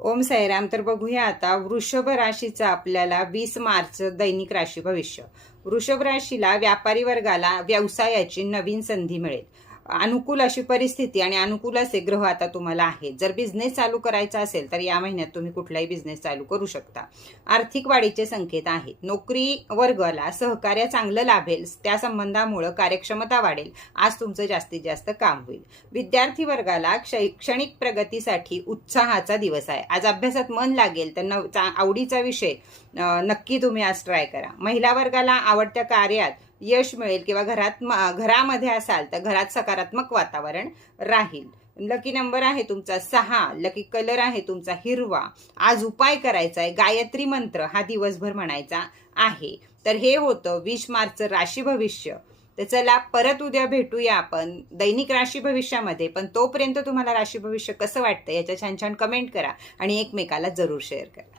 ओम साईराम. तर बघूया आता वृषभ राशीचा आपल्याला 20 मार्च दैनिक राशी भविष्य. वृषभ राशीला व्यापारी वर्गाला व्यवसायाची नवीन संधी मिळेल. अनुकूल अशी परिस्थिती आणि अनुकूल असे ग्रह आता तुम्हाला आहेत. जर बिझनेस चालू करायचा असेल तर या महिन्यात तुम्ही कुठलाही बिझनेस चालू करू शकता. आर्थिक वाढीचे संकेत आहेत. नोकरी वर्गाला सहकार्य चांगलं लाभेल. त्या संबंधामुळे कार्यक्षमता वाढेल. आज तुमचं जास्तीत जास्त काम होईल. विद्यार्थी वर्गाला शैक्षणिक प्रगतीसाठी उत्साहाचा दिवस आहे. आज अभ्यासात मन लागेल तर आवडीचा विषय नक्की तुम्ही आज ट्राय करा. महिला वर्गाला आवडत्या कार्यात यश मिळेल किंवा घरामध्ये असाल तर घरात सकारात्मक वातावरण राहील. लकी नंबर आहे तुमचा 6. लकी कलर आहे तुमचा हिरवा. आज उपाय करायचा आहे, गायत्री मंत्र हा दिवसभर म्हणायचा आहे. तर हे होतं 20 मार्च राशी भविष्य. तर चला परत उद्या भेटूया आपण दैनिक राशी भविष्यामध्ये. पण तोपर्यंत तुम्हाला राशी भविष्य कसं वाटतं याच्या छान छान कमेंट करा आणि एकमेकाला जरूर शेअर करा.